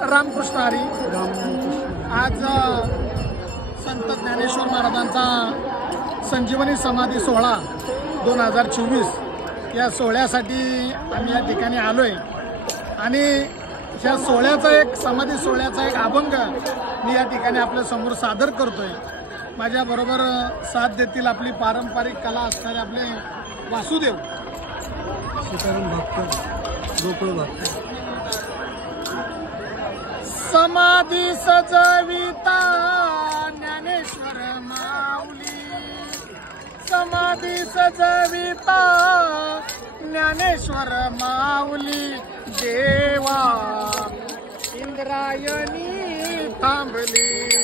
रामकृष्ण हरी. आज संत ज्ञानेश्वर महाराजांचा संजीवनी समाधी सोहळा 2024 या सोहळ्यासाठी आम्ही या ठिकाणी आलोय आणि या सोहळ्याचा एक समाधी सोहळ्याचा एक अभंग मी या ठिकाणी आपल्या समोर सादर करतोय. माझ्याबरोबर साथ देतील आपली पारंपरिक कला असणारे आपले वासुदेव सीताराम भक्त गोकुळ भक्त. समाधी सजविता ज्ञानेश्वर माऊली, समाधी सजविता ज्ञानेश्वर माऊली. देवा इंद्रायणी थांबली